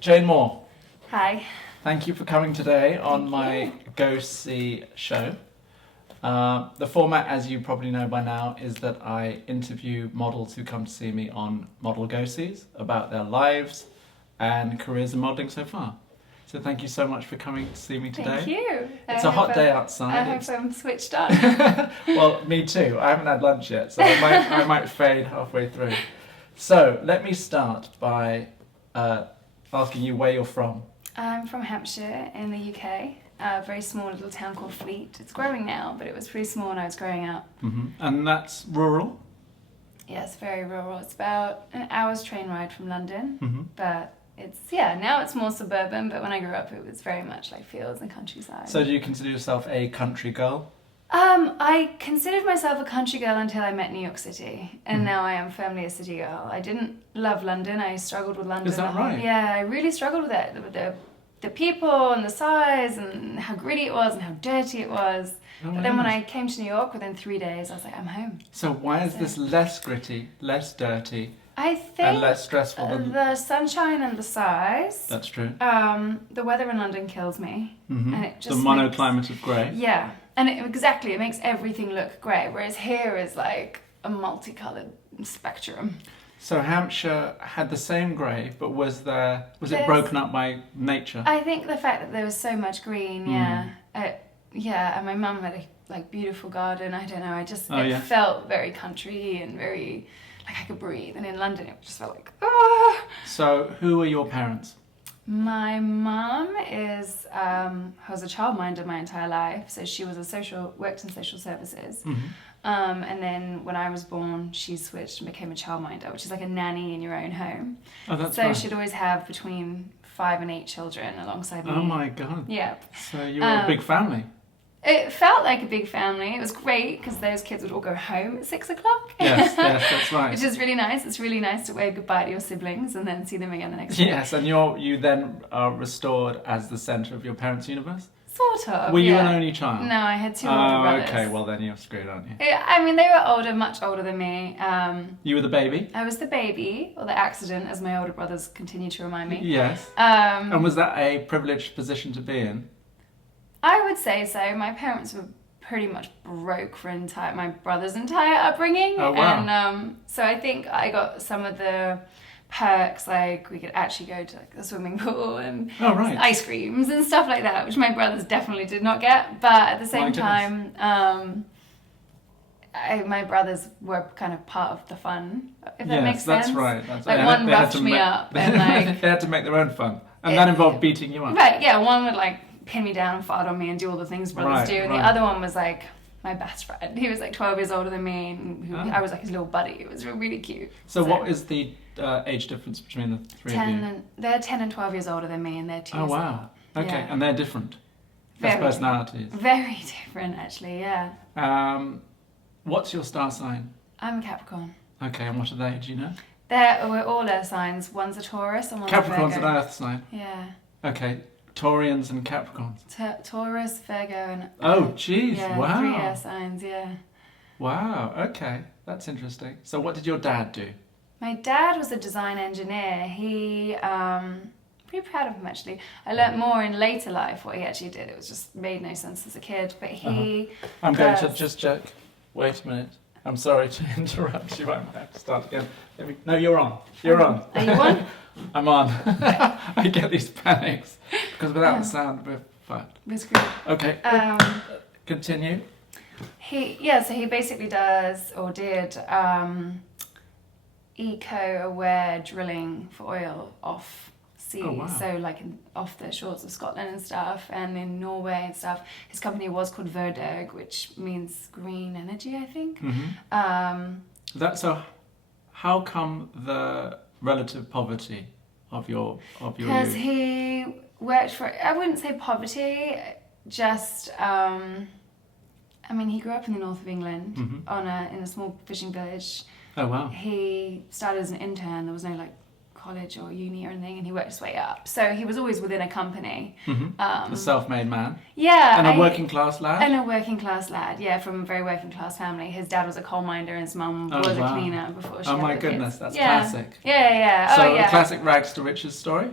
Jayne Moore, Hi. thank you for coming today on my Go See show. The format, as you probably know by now, is that I interview models who come to see me on Model Go Sees about their lives and careers in modelling so far. So thank you so much for coming to see me today. Thank you. It's a hot day outside. I hope I'm switched on. Well, me too. I haven't had lunch yet, so I might fade halfway through. So let me start by asking you where you're from. I'm from Hampshire in the UK, a very small little town called Fleet. It's growing now, but it was pretty small when I was growing up. And that's rural? Yes, very rural. It's about an hour's train ride from London, but now it's more suburban, but when I grew up it was very much like fields and countryside. So do you consider yourself a country girl? I considered myself a country girl until I met New York City, and now I am firmly a city girl. I didn't love London. I struggled with London. Is that right? Yeah, I really struggled with it. With the people and the size and how gritty it was and how dirty it was. But then when I came to New York, within 3 days, I was like, I'm home. So why is this less gritty, less dirty, I think and less stressful than... the sunshine and the size. That's true. The weather in London kills me. And it just The monoclimate of grey. Yeah, and it makes everything look grey, whereas here is like a multicoloured spectrum. So Hampshire had the same grey, but was it broken up by nature? I think the fact that there was so much green, and my mum had a beautiful garden. I don't know, it felt very country and very like I could breathe. And in London, it just felt like So who are your parents? My mum was a childminder my entire life, so she worked in social services. And then when I was born, she switched and became a childminder, which is like a nanny in your own home. Oh, that's so right. she'd always have between 5 and 8 children alongside me. Oh my God. Yep. So you were a big family. It felt like a big family. It was great because those kids would all go home at 6 o'clock. Yes, that's right. Which is really nice. It's really nice to wave goodbye to your siblings and then see them again the next day. Yes, and you then are restored as the centre of your parents' universe? Sort of. Were you an only child? No, I had 2 older brothers. Okay, well then you're screwed, aren't you? Yeah, I mean, they were older, much older than me. You were the baby? I was the baby, or the accident, as my older brothers continue to remind me. Yes. And was that a privileged position to be in? I would say so. My parents were pretty much broke for my brother's entire upbringing. Oh, wow. And so I think I got some of the perks, like we could actually go to like the swimming pool and ice creams and stuff like that, which my brothers definitely did not get. But at the same time, my brothers were kind of part of the fun, if that makes sense. That's right. Like one roughed me up and like... They had to make their own fun. And that involved beating you up. Right, yeah. One would like pin me down and fart on me and do all the things brothers do. And the other one was like my best friend. He was like 12 years older than me, and I was like his little buddy. It was really cute. So what is the age difference between the three of you? They're 10 and 12 years older than me, and they're 2 years wow. old. Okay, and they're different. Very personalities. Very different, actually, yeah. What's your star sign? I'm a Capricorn. Okay, and what are they? Do you know? We're all earth signs. One's a Taurus and one's a Virgo. Capricorn's an earth sign? Yeah. Okay, Taurians and Capricorns. Taurus, Virgo, and... Oh, jeez, wow. 3 air signs, yeah. Wow, okay, that's interesting. So what did your dad do? My dad was a design engineer. He, pretty proud of him actually. I learnt more in later life what he actually did. It was just made no sense as a kid, but he... I'm going to just check. Wait a minute. I'm sorry to interrupt you. I might have to start again. No, you're on. You're on. Are you on? I'm on. I get these panics because without the sound we're fucked. We're screwed. Okay. Continue. So he basically did eco-aware drilling for oil off sea. Oh, wow. So like off the shores of Scotland and stuff, and in Norway and stuff. His company was called Vogue, which means green energy, I think. So how come the relative poverty of your because he worked for, I wouldn't say poverty, just he grew up in the north of England in a small fishing village. Oh wow. He started as an intern. There was no college or uni or anything, and he worked his way up. So he was always within a company. A self-made man. Yeah. And a working class lad? And a working class lad, yeah, from a very working class family. His dad was a coal miner and his mum was a cleaner before she had my the goodness, kids. that's Yeah. classic. Yeah. So a classic rags to riches story?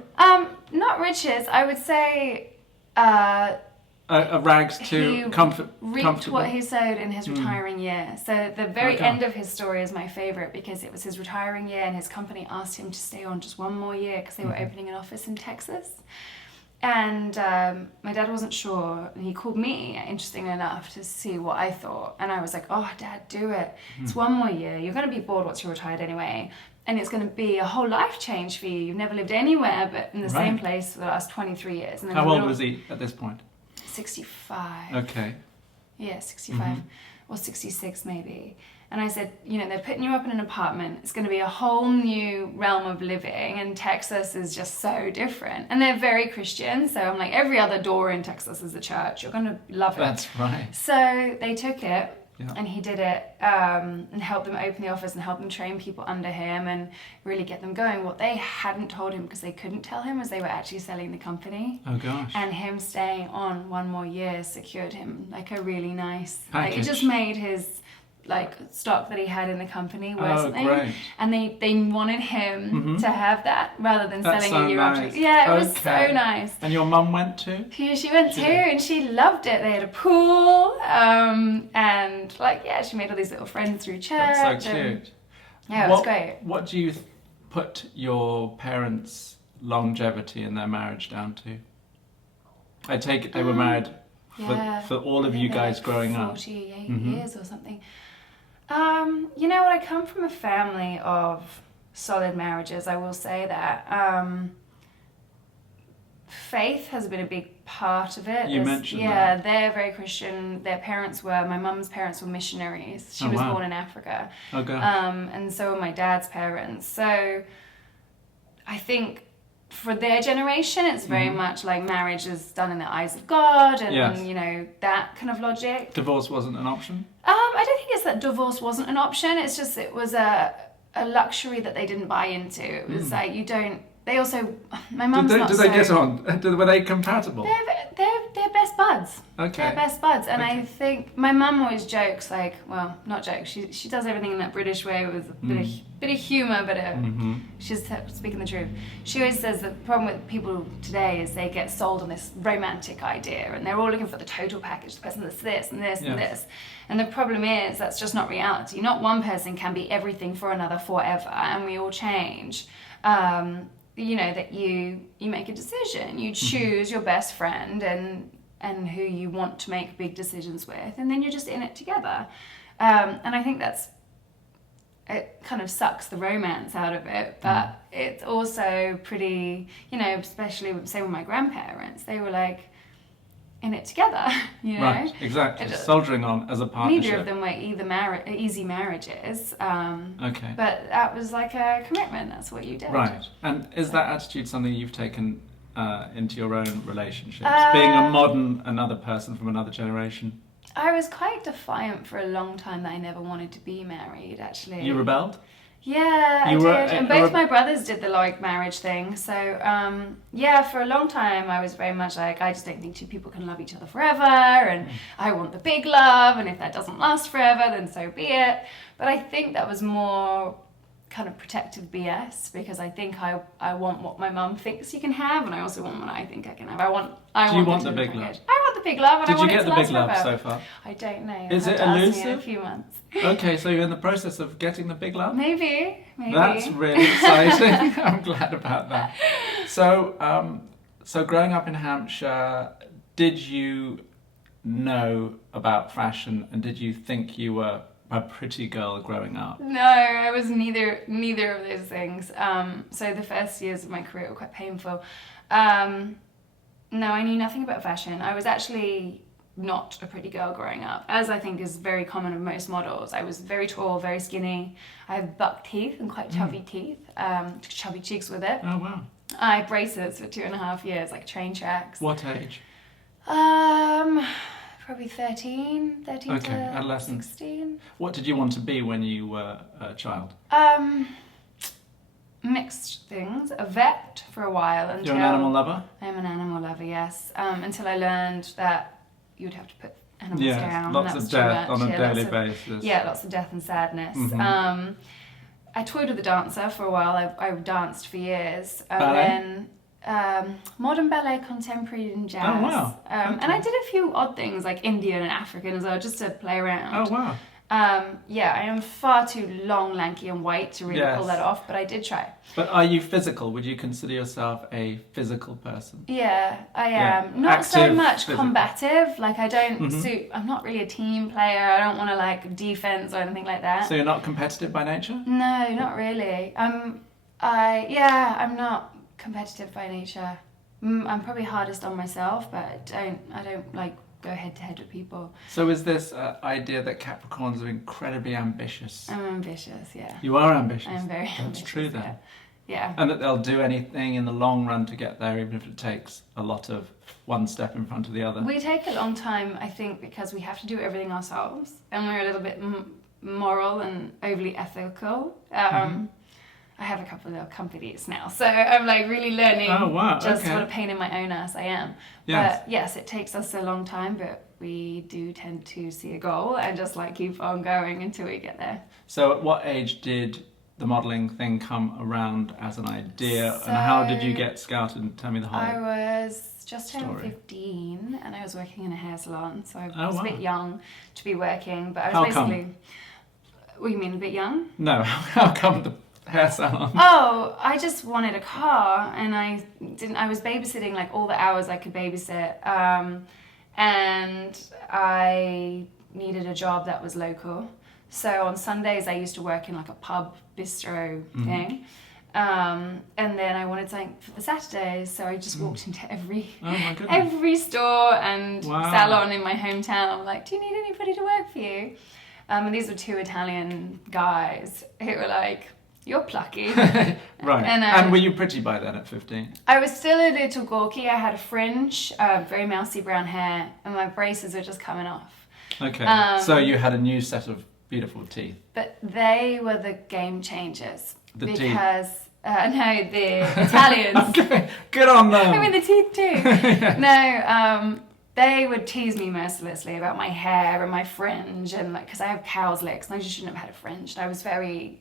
Not riches, I would say... a rags to comfort. Reaped what he sowed in his retiring year. So the very end of his story is my favourite because it was his retiring year and his company asked him to stay on just one more year because they were opening an office in Texas. And my dad wasn't sure, and he called me, interestingly enough, to see what I thought. And I was like, oh, Dad, do it. It's one more year. You're going to be bored once you're retired anyway. And it's going to be a whole life change for you. You've never lived anywhere but in the same place for the last 23 years. And then how old was he at this point? 65. Okay. Yeah, 65 or 66 maybe. And I said, they're putting you up in an apartment. It's going to be a whole new realm of living, and Texas is just so different. And they're very Christian, so I'm like, every other door in Texas is a church. You're going to love it. That's right. So they took it, and he did it, and helped them open the office and helped them train people under him and really get them going. What they hadn't told him, because they couldn't tell him, was they were actually selling the company. Oh gosh. And him staying on one more year secured him like a really nice package. It just made his stock that he had in the company worth something. Great. And they wanted him to have that rather than That's selling so a year nice. after. Yeah, it was so nice. And your mum went too? She went too, and she loved it. They had a pool, and she made all these little friends through church. That's so cute. Yeah, it was great. What do you put your parents' longevity in their marriage down to? I take it they were married for all of you guys growing up. 48 years or something. I come from a family of solid marriages. I will say that. Faith has been a big part of it. You mentioned that. Yeah, they're very Christian. My mum's parents were missionaries. She was born in Africa. Oh, gosh. And so were my dad's parents. So I think for their generation, it's very much like marriage is done in the eyes of God and, that kind of logic. Divorce wasn't an option? I don't think it's that divorce wasn't an option. It's just it was a luxury that they didn't buy into. It was like you don't... They also... My mum's not Did they get on? Were they compatible? They're best buds. Okay. They're best buds. And I think... My mum always jokes, not jokes. She does everything in that British way with a bit of humour, but she's speaking the truth. She always says the problem with people today is they get sold on this romantic idea and they're all looking for the total package, the person that's this and this and this. And the problem is that's just not reality. Not one person can be everything for another forever, and we all change. That you make a decision, you choose your best friend and who you want to make big decisions with, and then you're just in it together. And I think it kind of sucks the romance out of it, but it's also pretty, especially with my grandparents, they were like in it together, Right, exactly. Soldiering on as a partnership. Neither of them were easy marriages. Okay. But that was like a commitment. That's what you did. Right. And is that attitude something you've taken into your own relationships? Being a modern, another person from another generation? I was quite defiant for a long time that I never wanted to be married, actually. You rebelled? Yeah, I did. And both my brothers did the marriage thing. So, for a long time I was very much like, I just don't think two people can love each other forever, and I want the big love, and if that doesn't last forever, then so be it. But I think that was more kind of protective BS, because I think I want what my mum thinks you can have, and I also want what I think I can have. Do you want the big love? I want the big love, and I want it to last forever. Did you get the big love so far? I don't know. Is it elusive? elusive? In a few months. Okay, so you're in the process of getting the big love? Maybe. That's really exciting. I'm glad about that. So, growing up in Hampshire, did you know about fashion, and did you think you were a pretty girl growing up? No, I was neither of those things. So the first years of my career were quite painful. No, I knew nothing about fashion. I was actually not a pretty girl growing up, as I think is very common of most models. I was very tall, very skinny. I have buck teeth and quite chubby teeth, chubby cheeks with it. Oh, wow. I had braces for 2.5 years, like train tracks. What age? Probably 13 okay, to adolescent. 16. What did you want to be when you were a child? mixed things. A vet for a while until... You're an animal lover? I'm an animal lover, yes. Until I learned that you'd have to put animals down. Lots and that of was death too much. on a daily basis. Yeah, lots of death and sadness. I toyed with a dancer for a while. I danced for years. And then modern ballet, contemporary and jazz. Oh, wow. And I did a few odd things like Indian and African as well, just to play around. Oh, wow. Yeah, I am far too long, lanky and white to really pull that off, but I did try. But are you physical? Would you consider yourself a physical person? Yeah, I am. Yeah. Not so Active, much physical. combative. Like, I don't suit... I'm not really a team player. I don't want to, like, defense or anything like that. So you're not competitive by nature? No, not really. I'm not competitive by nature. I'm probably hardest on myself, but I don't like go head to head with people. So is this idea that Capricorns are incredibly ambitious? I'm ambitious, yeah. You are ambitious. I am very ambitious. That's true then. Yeah. And that they'll do anything in the long run to get there, even if it takes a lot of one step in front of the other. We take a long time, I think, because we have to do everything ourselves, and we're a little bit moral and overly ethical. I have a couple of companies now, so I'm like really learning what a pain in my own ass I am. Yes. But yes, it takes us a long time, but we do tend to see a goal and just like keep on going until we get there. So at what age did the modelling thing come around as an idea, and how did you get scouted? Tell me the whole I was just turned story. 15 and I was working in a hair salon, so I was Oh, wow. a bit young to be working, but I was How basically... come? What, you mean a bit young? No, how come the hair salon? Oh, I just wanted a car, and I was babysitting like all the hours I could babysit, and I needed a job that was local. So on Sundays I used to work in like a pub bistro thing, and then I wanted something for the Saturdays, so I just walked into every store and salon in my hometown, like, do you need anybody to work for you? And these were two Italian guys who were like, you're plucky. Right. And were you pretty by then at 15? I was still a little gawky. I had a fringe, very mousy brown hair, and my braces were just coming off. Okay. So you had a new set of beautiful teeth. But they were the game changers. The teeth? Because, no, the Italians. Okay. Good on them. I mean, the teeth too. No, they would tease me mercilessly about my hair and my fringe, and like, because I have cow's legs and I just shouldn't have had a fringe. And I was very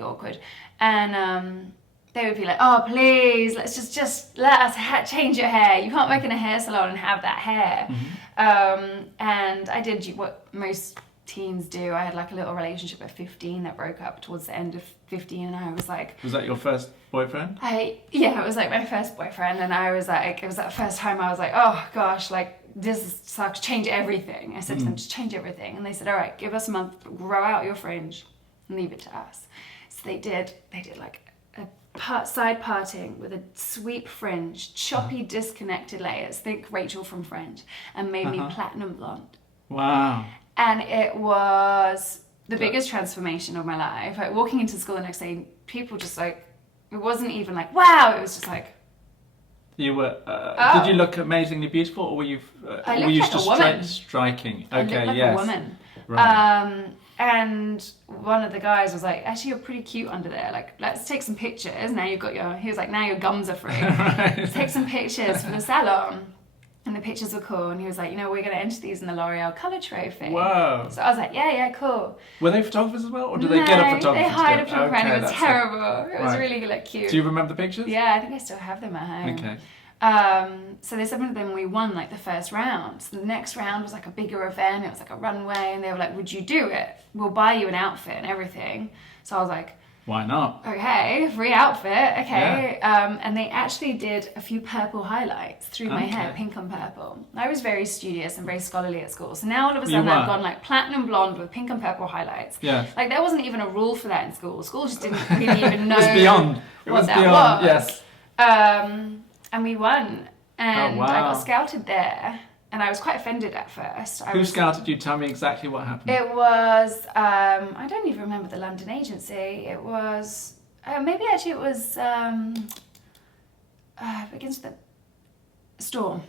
awkward, and they would be like, "Oh, please, let's just let us change your hair. You can't work in a hair salon and have that hair." And I did what most teens do. I had like a little relationship at 15 that broke up towards the end of 15, and I was like... Was that your first boyfriend? Yeah, it was like my first boyfriend, and I was like, it was that first time I was like, oh gosh, like this sucks, change everything. I said to them, just change everything. And they said, all right, give us a month, grow out your fringe and leave it to us. So they did like a side parting with a sweep fringe, choppy disconnected layers, think Rachel from Friends, and made me platinum blonde. Wow. And it was the biggest transformation of my life. Like walking into school the next day, people just like, it wasn't even like, wow, it was just like... You were, did you look amazingly beautiful, or were you, I looked like a woman. Striking? I Okay, looked like yes. a woman. Right. And one of the guys was like, actually, you're pretty cute under there. Like, let's take some pictures. Now you've got he was like, now your gums are free. Let's take some pictures for the salon. And the pictures were cool, and he was like, we're going to enter these in the L'Oreal Colour Trophy. Whoa. So I was like, yeah, cool. Were they photographers as well, or did they get a photographer? They hired a photographer, okay, and it was terrible. It was really like cute. Do you remember the pictures? Yeah, I think I still have them at home. Okay. So there's some of them we won like the first round. So the next round was like a bigger event. It was like a runway, and they were like, would you do it? We'll buy you an outfit and everything. So I was like, why not? Okay, free outfit, okay. Yeah. And they actually did a few purple highlights through my hair, pink and purple. I was very studious and very scholarly at school. So now all of a sudden I've gone like platinum blonde with pink and purple highlights. Yeah. Like there wasn't even a rule for that in school. School just didn't really even know It was beyond. what that was. Yes. And we won. And wow. I got scouted there. And I was quite offended at first. Who scouted you? Tell me exactly what happened. It was, I don't even remember the London agency. It was, maybe actually it was, begins with the Storm.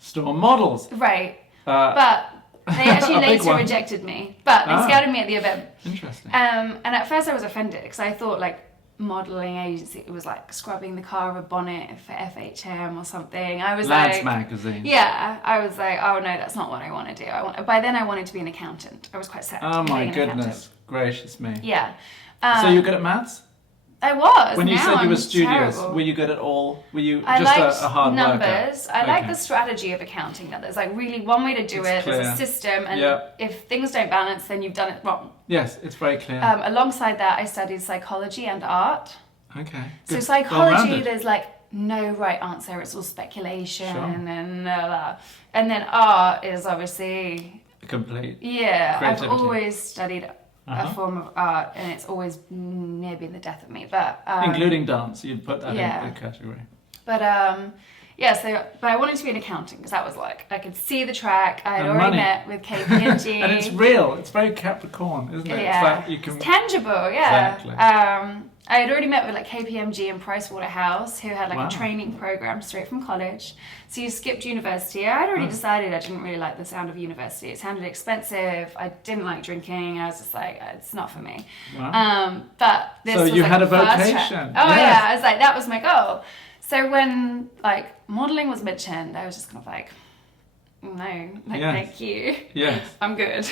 Storm Models. Right. But they actually later rejected me. But they scouted me at the event. Interesting. And at first I was offended because I thought like, modelling agency. It was like scrubbing the car of a bonnet for FHM or something. I was Lads like, magazine. yeah, I was like, oh no, that's not what I want to do. By then I wanted to be an accountant. I was quite set. Oh my being an accountant. goodness gracious me. Yeah. So you're good at maths? I was. When you now said you I'm were studious, terrible. were you good at all? Were you I just liked a hard numbers. worker? I like Okay. the strategy of accounting. That there's like really one way to do It's it. There's clear. a system, and Yep. if things don't balance, then you've done it wrong. Yes, it's very clear. Alongside that, I studied psychology and art. Okay. So Good. psychology, Well-rounded. there's like no right answer. It's all speculation Sure. and and then art is obviously Complete. yeah. Creativity. I've always studied Uh-huh. a form of art, and it's always near been the death of me. But Including dance, you'd put that yeah. in the category. But yeah, so but I wanted to be an accountant because that was like I could see the track. I had And already money. met with KPMG. And it's real. It's very Capricorn, isn't it? Yeah, It's like you can. it's tangible. Yeah. Exactly. I had already met with like KPMG and Pricewaterhouse, who had like Wow. a training program straight from college. So you skipped university. I had already decided I didn't really like the sound of university. It sounded expensive. I didn't like drinking. I was just like, it's not for me. Wow. But this So was you like had a the first vocation. track. Oh Yes. yeah, I was like, that was my goal. So when like modeling was mentioned, I was just kind of like, no, like Yes. thank you. Yes. I'm good.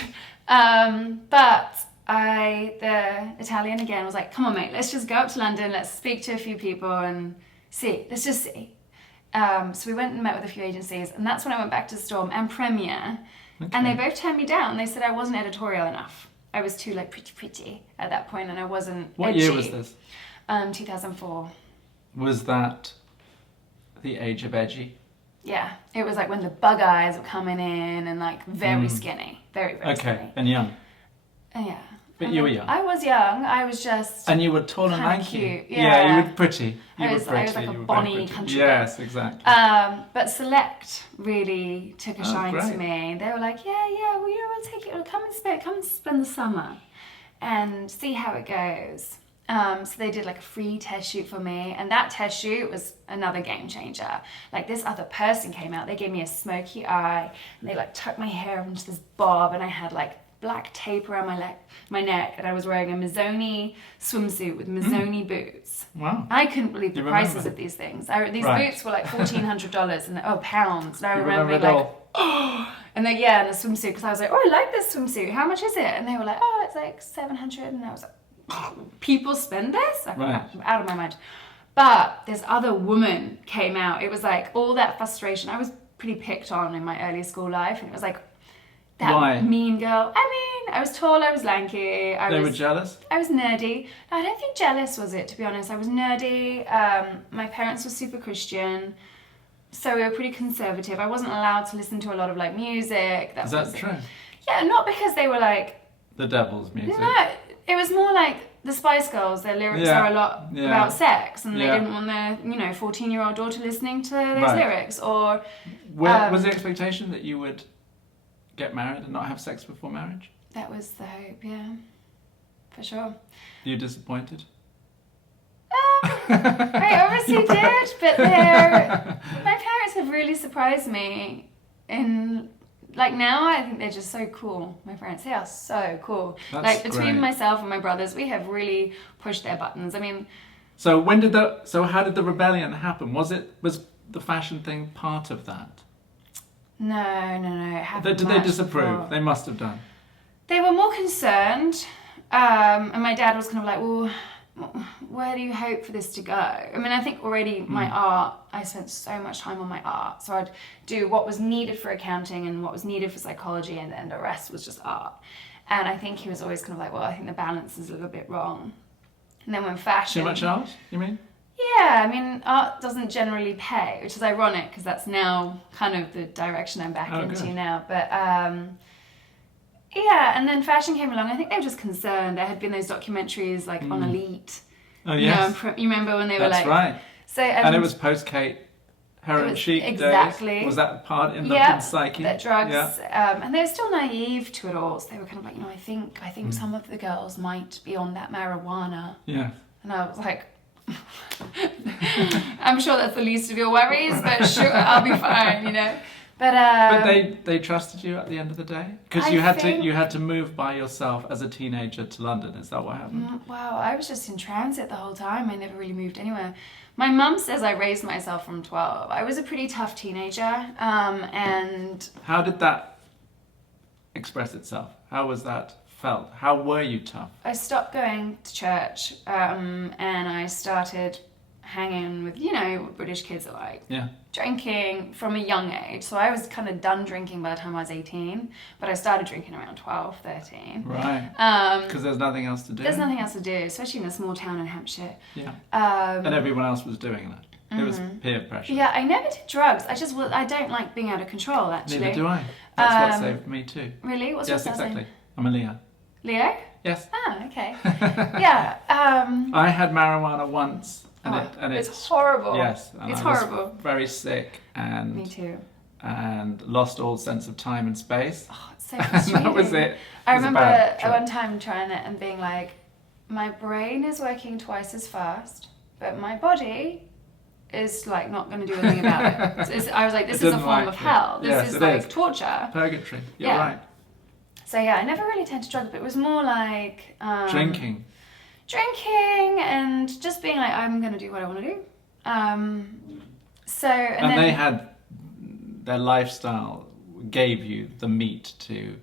But the Italian again was like, come on mate, let's just go up to London, let's speak to a few people and see, let's just see. So we went and met with a few agencies, and that's when I went back to Storm and Premiere, and they both turned me down. They said I wasn't editorial enough. I was too like pretty at that point, and I wasn't What edgy. year was this? 2004. Was that the age of edgy? Yeah, it was like when the bug eyes were coming in and like very skinny, very Okay, skinny. and young. Yeah. But And you were like, young. I was young. I was just. And you were tall and Kinda lanky. cute, Yeah, yeah. you were pretty. You I were was pretty. like a you were bonny very pretty. country Yes, exactly. But Select really took a Oh, shine to great. me. They were like, yeah, well, you know, we'll take it. We'll come and spend the summer, and see how it goes. So they did like a free test shoot for me, and that test shoot was another game changer. Like this other person came out, they gave me a smoky eye, and they like tucked my hair into this bob, and I had like black tape around my neck, and I was wearing a Mazzoni swimsuit with Mazzoni boots. Wow. I couldn't believe the You prices remember? of these things. These Right. boots were like $1,400 and pounds. And I You remember remember being it like, all? and then yeah, and the swimsuit, because I was like, oh, I like this swimsuit. How much is it? And they were like, oh, it's like 700. And I was like, people spend this? I'm Right. out of my mind. But this other woman came out. It was like all that frustration. I was pretty picked on in my early school life, and it was like that Why? mean girl. I mean, I was tall, I was lanky, They were jealous? I was nerdy. I don't think jealous was it, to be honest. I was nerdy. My parents were super Christian, so we were pretty conservative. I wasn't allowed to listen to a lot of like music. Is that true? Yeah, not because they were like. The devil's music. No, it was more like the Spice Girls. Their lyrics Yeah, are a lot yeah. about sex, and they Yeah. didn't want their 14-year-old daughter listening to those Right. lyrics. Or Was the expectation that you would get married and not have sex before marriage? that was the hope, yeah, for sure. Are you disappointed? I obviously did, but my parents have really surprised me in, like now I think they're just so cool. My parents, they are so cool. That's like between great. myself and my brothers, we have really pushed their buttons. I mean, So how did the rebellion happen? Was the fashion thing part of that? no, it happened Did they much disapprove? before. They must have done. They were more concerned, and my dad was kind of like, well, where do you hope for this to go? I mean, I think already my art, I spent so much time on my art. So I'd do what was needed for accounting and what was needed for psychology, and then the rest was just art. And I think he was always kind of like, well, I think the balance is a little bit wrong. And then when fashion... Too much art, you mean? Yeah, I mean, art doesn't generally pay, which is ironic because that's now kind of the direction I'm back into good. now. But yeah, and then fashion came along. I think they were just concerned. There had been those documentaries like on Elite. Oh, You yes. know, you remember when they were That's like... right. So, And it was post-Kate heroin was- chic exactly. days. Was that part in the yeah, psyche? that drugs, Yeah. and they were still naive to it all. So they were kind of like, I think some of the girls might be on that marijuana. Yeah. And I was like, I'm sure that's the least of your worries, but sure, I'll be fine, But they trusted you at the end of the day? Because I you had to move by yourself as a teenager to London. Is that what happened? Wow, I was just in transit the whole time. I never really moved anywhere. My mum says I raised myself from 12. I was a pretty tough teenager, and... How did that express itself? How was that felt? How were you tough? I stopped going to church, and I started hanging with, what British kids are like. Yeah. Drinking from a young age. So I was kind of done drinking by the time I was 18, but I started drinking around 12, 13. Right. Because there's nothing else to do. There's nothing else to do, especially in a small town in Hampshire. Yeah. And everyone else was doing that. It was peer pressure. Yeah, I never did drugs. I don't like being out of control, actually. Neither do I. That's what saved me too. Really? What's yes, your exactly. name? I'm a Leo. Leo? Yes. Ah, okay. Yeah. I had marijuana once. And it's horrible. Yes. And it's I was horrible. very sick and... Me too. And lost all sense of time and space. Oh, it's so frustrating. That was it. I remember at one time trying it and being like, my brain is working twice as fast, but my body is like not going to do anything about it. I was like, this is a form of hell. This is like torture. Purgatory. You're right. So yeah, I never really turned to drugs, but it was more like... Drinking and just being like, I'm going to do what I want to do. And then they had... Their lifestyle gave you the meat to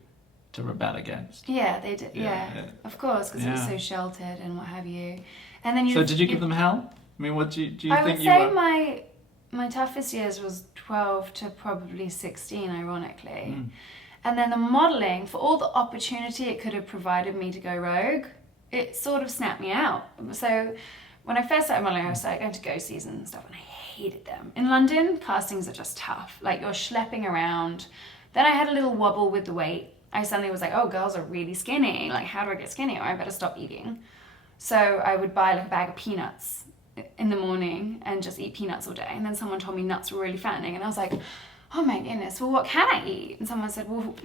rebel against. Yeah, they did. Yeah. Of course, because it was so sheltered and what have you. And then So did you give them hell? I mean, what do you think you were? I would say my toughest years was 12 to probably 16, ironically. And then the modelling, for all the opportunity it could have provided me to go rogue, it sort of snapped me out. So when I first started modelling, I started going to go-sees and stuff, and I hated them. In London, castings are just tough. Like, you're schlepping around. Then I had a little wobble with the weight. I suddenly was like, oh, girls are really skinny. Like, how do I get skinnier? I better stop eating. So I would buy like a bag of peanuts in the morning and just eat peanuts all day. And then someone told me nuts were really fattening. And I was like, oh my goodness, well, what can I eat? And someone said, well,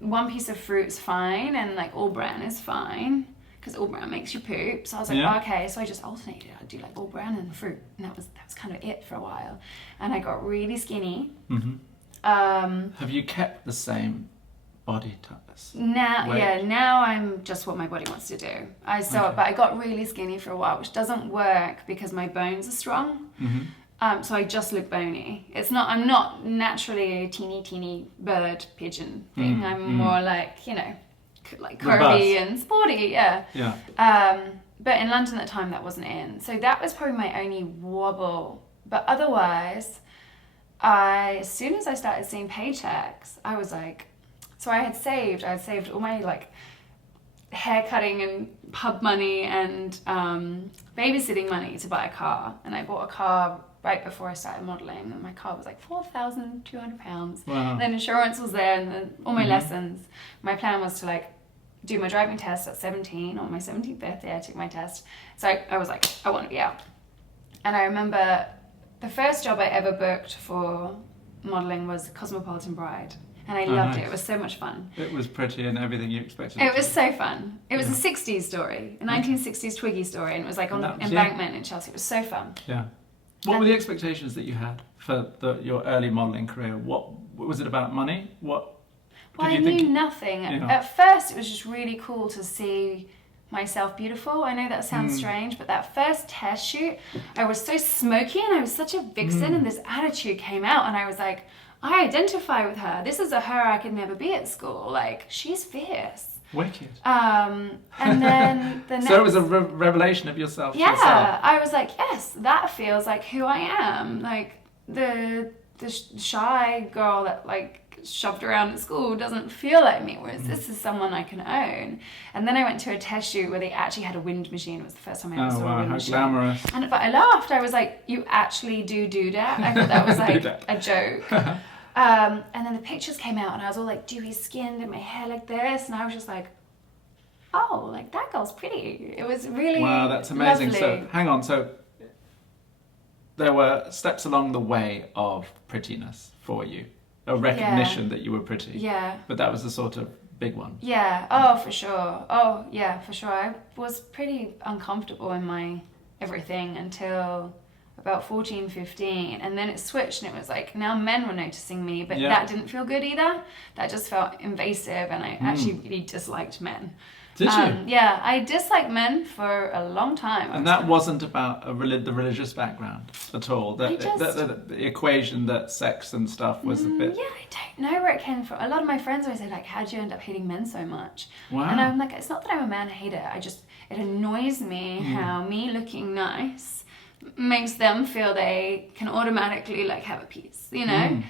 one piece of fruit's fine and like all bran is fine because all bran makes you poop. So I was like, okay. So I just alternated. I'd do like all bran and fruit. And that was kind of it for a while. And I got really skinny. Have you kept the same body type? Now I'm just what my body wants to do. But I got really skinny for a while, which doesn't work because my bones are strong. So I just look bony. I'm not naturally a teeny bird pigeon thing. I'm more like, like curvy and sporty, yeah. But in London at the time, that wasn't in. So that was probably my only wobble. But otherwise, as soon as I started seeing paychecks, I was like, so I had saved all my like hair cutting and pub money and babysitting money to buy a car. And I bought a car right before I started modelling, and my car was like £4,200. Wow. And then insurance was there, and then all my lessons. My plan was to like do my driving test at 17. On my 17th birthday, I took my test. So I was like, I want to be out. And I remember the first job I ever booked for modelling was Cosmopolitan Bride. And I loved it. It was so much fun. It was pretty and everything you expected. It was so fun. It was a 60s story, a 1960s Twiggy story, and it was like on the embankment in Chelsea. It was so fun. Yeah. What were the expectations that you had for your early modelling career? What was it about money? Well, I knew nothing. At first, it was just really cool to see myself beautiful. I know that sounds strange, but that first test shoot, I was so smoky and I was such a vixen, and this attitude came out, and I was like, I identify with her. This is a her I could never be at school. Like, she's fierce. Wicked. And then the next... So it was a revelation of yourself. Yeah, yourself. I was like, yes, that feels like who I am. Like, the shy girl that like shoved around at school doesn't feel like me, whereas this is someone I can own. And then I went to a test shoot where they actually had a wind machine. It was the first time I ever saw a wind machine. How glamorous. But I laughed. I was like, you actually do that? I thought that was like a joke. And then the pictures came out and I was all like dewy skinned and my hair like this, and I was just like, oh, like that girl's pretty. It was really wow, that's amazing. lovely. So hang on, so there were steps along the way of prettiness for you, a recognition that you were pretty. Yeah. But that was the sort of big one. Yeah. Oh, for sure. Oh, yeah, for sure. I was pretty uncomfortable in my everything until about 14, 15, and then it switched and it was like now men were noticing me, but Yeah. that didn't feel good either. That just felt invasive, and I actually really disliked men. Did you? Yeah, I disliked men for a long time. And that wasn't about the religious background at all. The equation that sex and stuff was a bit. Yeah, I don't know where it came from. A lot of my friends always say, like, how'd you end up hating men so much? Wow. And I'm like, it's not that I'm a man hater. It annoys me how me looking nice makes them feel they can automatically, like, have a piece, you know?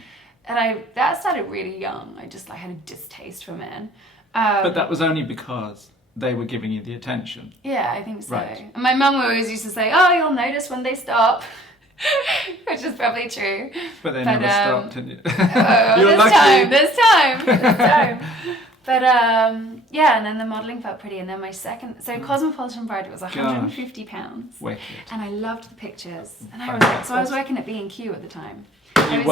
And that started really young. I just, like, had a distaste for men. But that was only because they were giving you the attention. Yeah, I think so. Right. And my mum always used to say, oh, you'll notice when they stop. Which is probably true. But they never stopped, didn't you? You're lucky. There's time. But yeah, and then the modelling felt pretty. And then my second, so Cosmopolitan Bride, it was £150. Wicked. And I loved the pictures. And I was working at B&Q at the time. You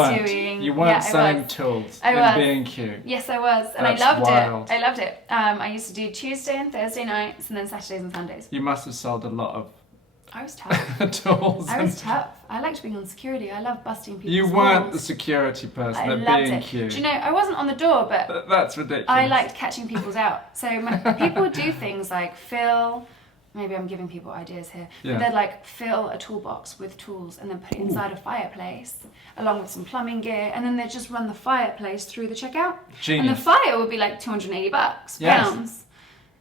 weren't selling tools in B&Q. Yes, I was. And That's I loved wild. it. I loved it. I used to do Tuesday and Thursday nights, and then Saturdays and Sundays. You must have sold a lot of I was tough. tools. I was tough. I liked being on security. I love busting people's You weren't balls. the security person I at loved B&Q. it. Do you know, I wasn't on the door, but That's ridiculous. I liked catching people's out. So people would do things like fill, maybe I'm giving people ideas here, Yeah. but they'd like fill a toolbox with tools and then put it inside a fireplace along with some plumbing gear, and then they'd just run the fireplace through the checkout. Genius. And the fire would be like $280 Yes. pounds.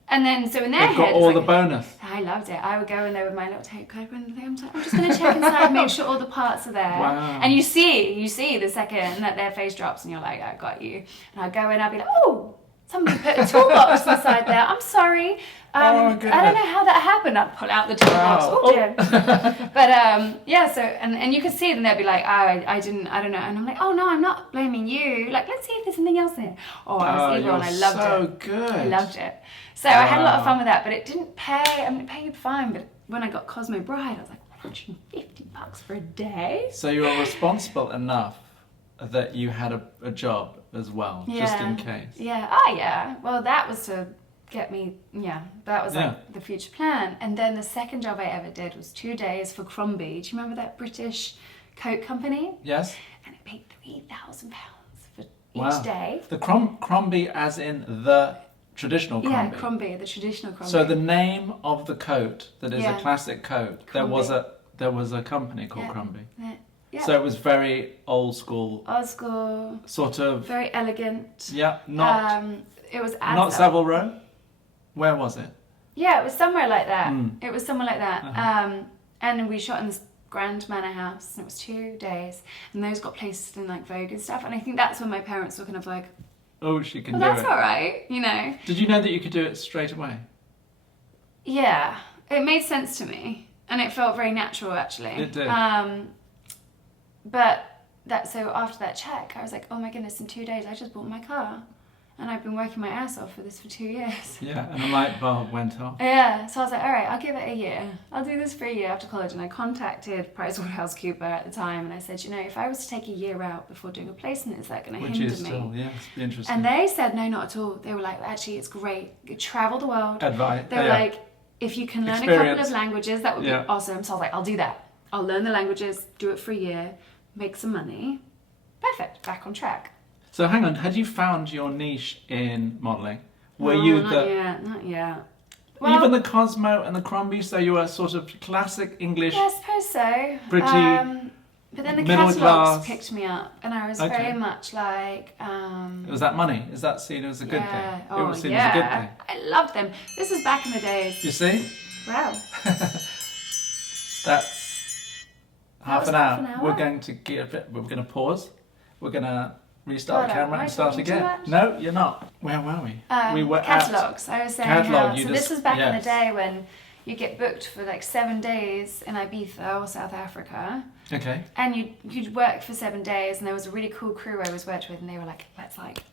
And then, so in their They've head, got all it's the like, bonus. I loved it. I would go in there with my little tape code and I'm like, I'm just going to check inside, make sure all the parts are there. Wow. And you see the second that their face drops and you're like, I got you. And I'd go in, I'd be like, oh, somebody put a toolbox inside there. I'm sorry. I don't know how that happened. I'd pull out the toolbox. Wow. Oh dear. But yeah, so, and you could see it and they'd be like, I don't know. And I'm like, oh no, I'm not blaming you. Like, let's see if there's something else there. Oh, I was evil and I loved it. so good. I loved it. So I had a lot of fun with that, but it didn't pay. I mean, it paid fine, but when I got Cosmo Bride, I was like, $150 for a day? So you were responsible enough that you had a job as well, just in case. Yeah. Oh, yeah. Well, that was to get me, that was like the future plan. And then the second job I ever did was 2 days for Crombie. Do you remember that British coat company? Yes. And it paid £3,000 for each day. The Crombie as in the traditional Crombie. Yeah, Crombie, the traditional Crombie. So the name of the coat that is a classic coat, Crombie. there was a company called Crombie. Yeah. So it was very old school. Old school. Sort of. Very elegant. Yeah, not it was not Savile Row. Where was it? Yeah, it was somewhere like that. It was somewhere like that. And we shot in this grand manor house, and it was 2 days, and those got placed in like Vogue and stuff. And I think that's when my parents were kind of like, oh, she can well, do that's it. all right, you know. Did you know that you could do it straight away? Yeah, it made sense to me, and it felt very natural actually. It did. But so after that check, I was like, oh my goodness, in 2 days I just bought my car. And I've been working my ass off for this for 2 years. Yeah, and the light bulb went off. Yeah, so I was like, all right, I'll give it a year. I'll do this for a year after college. And I contacted PricewaterhouseCoopers at the time, and I said, you know, if I was to take a year out before doing a placement, is that going to hinder me? Which is still, yes, interesting. And they said, no, not at all. They were like, actually, it's great. You travel the world. Advice. They were like, if you can learn a couple of languages, that would be awesome. So I was like, I'll do that. I'll learn the languages, do it for a year, make some money. Perfect, back on track. So hang on, had you found your niche in modelling? Were No, you not yet. Well, even the Cosmo and the Crombie, so you were sort of classic English, yeah, I suppose so. pretty but then the middle catalogs class. picked me up, and I was Okay. very much like. Was that money? Is that seen as a good thing? Oh, it was seen as a good thing. I loved them. This is back in the days. You see? Wow. That's half was an half hour. an hour? We're going to give it. We're going to pause. We're going to restart the Am camera I and start talking too again. much? No, you're not. Where were we? We were catalogs. I was saying Catalog, how. you So just- this was back in the yes. day when you get booked for like 7 days in Ibiza or South Africa, Okay. and you'd work for 7 days, and there was a really cool crew I was worked with, and they were like, let's like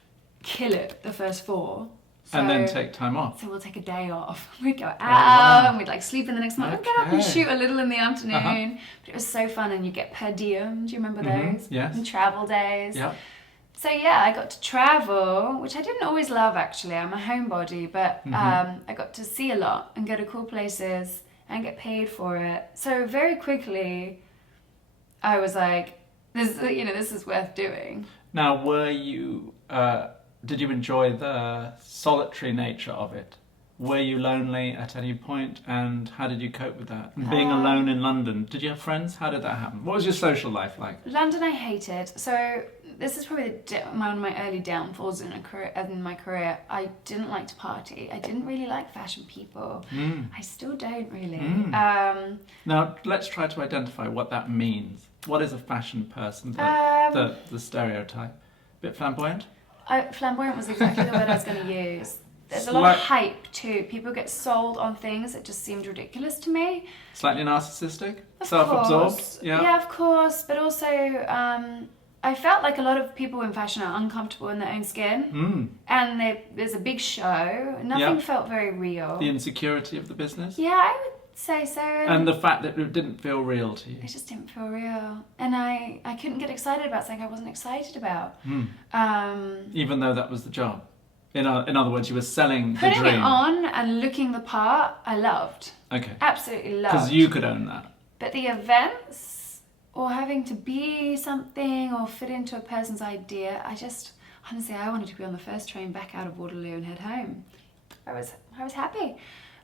kill it the first 4. So, And then take time off. So we'll take a day off. We'd go out wow. and we'd like sleep in the next morning. We'd get up and Okay. shoot a little in the afternoon. But it was so fun, and you get per diem. Do you remember those? Yes. And travel days. Yeah. So yeah, I got to travel, which I didn't always love actually. I'm a homebody, but I got to see a lot and go to cool places and get paid for it. So very quickly, I was like, this is worth doing. Now, did you enjoy the solitary nature of it? Were you lonely at any point, and how did you cope with that? And being alone in London, did you have friends? How did that happen? What was your social life like? London I hated. So this is probably one of my early downfalls in my career. I didn't like to party. I didn't really like fashion people. I still don't really. Now, let's try to identify what that means. What is a fashion person? The stereotype. Bit flamboyant? Flamboyant was exactly the word I was going to use. There's a lot of hype too. People get sold on things that just seemed ridiculous to me. Slightly narcissistic? Of Self-absorbed? Course. Yeah. Yeah, of course. But also, I felt like a lot of people in fashion are uncomfortable in their own skin. And there's a big show. Nothing felt very real. The insecurity of the business? Yeah, I would say so. And the fact that it didn't feel real to you? It just didn't feel real. And I couldn't get excited about something I wasn't excited about. Even though that was the job? In other words, you were selling the dream. Putting it on and looking the part, I loved. Okay. Absolutely loved. Because you could own that. But the events, or having to be something, or fit into a person's idea, honestly, I wanted to be on the first train back out of Waterloo and head home. I was happy.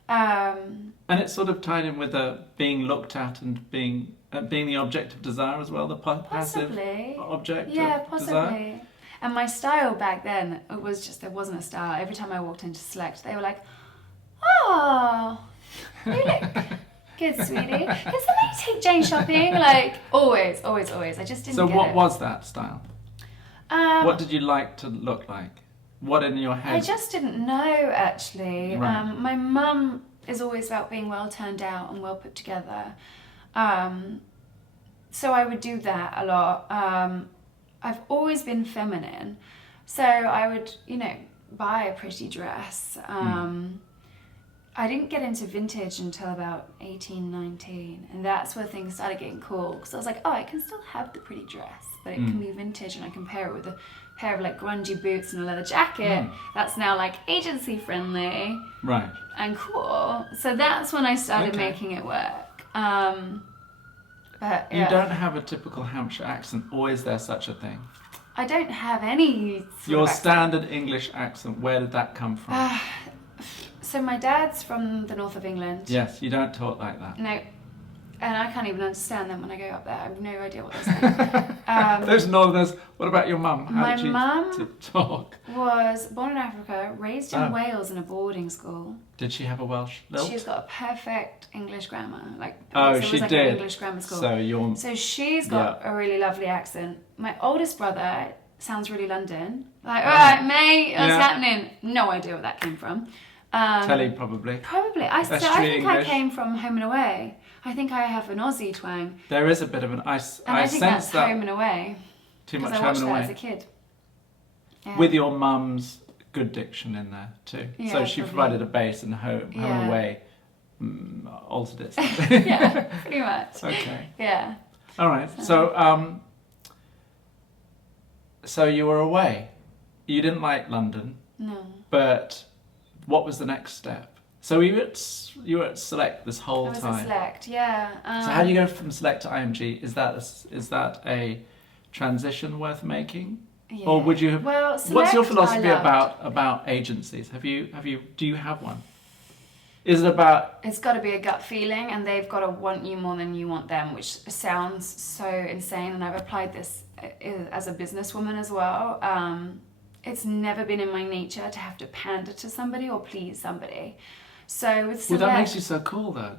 And it's sort of tied in with being looked at and being the object of desire as well, the passive object of desire. Yeah, possibly. And my style back then, there wasn't a style. Every time I walked into Select, they were like, "Oh, you look good, sweetie. Can somebody take Jayne shopping?" Like, always. I just didn't get it. So what was that style? What did you like to look like? What in your head? I just didn't know, actually. Right. My mum is always about being well turned out and well put together. So I would do that a lot. I've always been feminine, so I would, buy a pretty dress. I didn't get into vintage until about 18, 19, and that's where things started getting cool, because I was like, oh, I can still have the pretty dress, but it can be vintage, and I can pair it with a pair of like grungy boots and a leather jacket. That's now like agency friendly. Right. And cool. So that's when I started making it work. But, you don't have a typical Hampshire accent, or is there such a thing? I don't have any Your standard English accent, where did that come from? So my dad's from the north of England. Yes, you don't talk like that. No. And I can't even understand them when I go up there. I have no idea what they're saying. Those northerners, what about your mum? My mum talk? was born in Africa, raised in Wales in a boarding school. Did she have a Welsh lilt? She's got a perfect English grammar. She did. An English grammar school. So she's got a really lovely accent. My oldest brother sounds really London. Like, all right, mate, what's happening? No idea where that came from. Telly, probably. Probably. I think English. I came from Home and Away. I think I have an Aussie twang. There is a bit of an... I think that's that Home and Away. Too much Home and Away. Because I watched that as a kid. Yeah. With your mum's good diction in there too. Yeah, so she probably. provided a base, and Home and Away altered it. Yeah, pretty much. Okay. Yeah. All right. So you were away. You didn't like London. No. But what was the next step? So you were at Select this whole time. I was at Select, yeah. So how do you go from Select to IMG? Is that a transition worth making? Yeah. Or would you have... Well, Select, what's your philosophy about agencies? Do you have one? Is it about... It's got to be a gut feeling, and they've got to want you more than you want them, which sounds so insane, and I've applied this as a businesswoman as well. It's never been in my nature to have to pander to somebody or please somebody. So with Select... Well, that makes you so cool, though.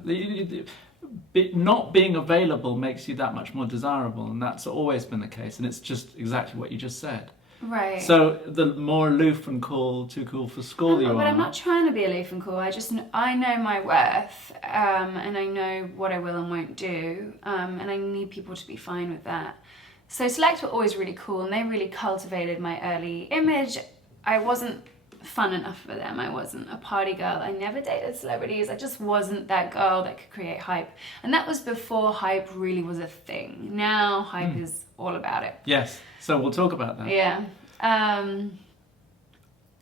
Not being available makes you that much more desirable, and that's always been the case, and it's just exactly what you just said. Right. So the more aloof and cool, too cool for school you are. But I'm not trying to be aloof and cool. I know my worth, and I know what I will and won't do, and I need people to be fine with that. So Select were always really cool, and they really cultivated my early image. I wasn't fun enough for them. I wasn't a party girl. I never dated celebrities. I just wasn't that girl that could create hype. And that was before hype really was a thing. Now hype is all about it. Yes. So we'll talk about that. Yeah.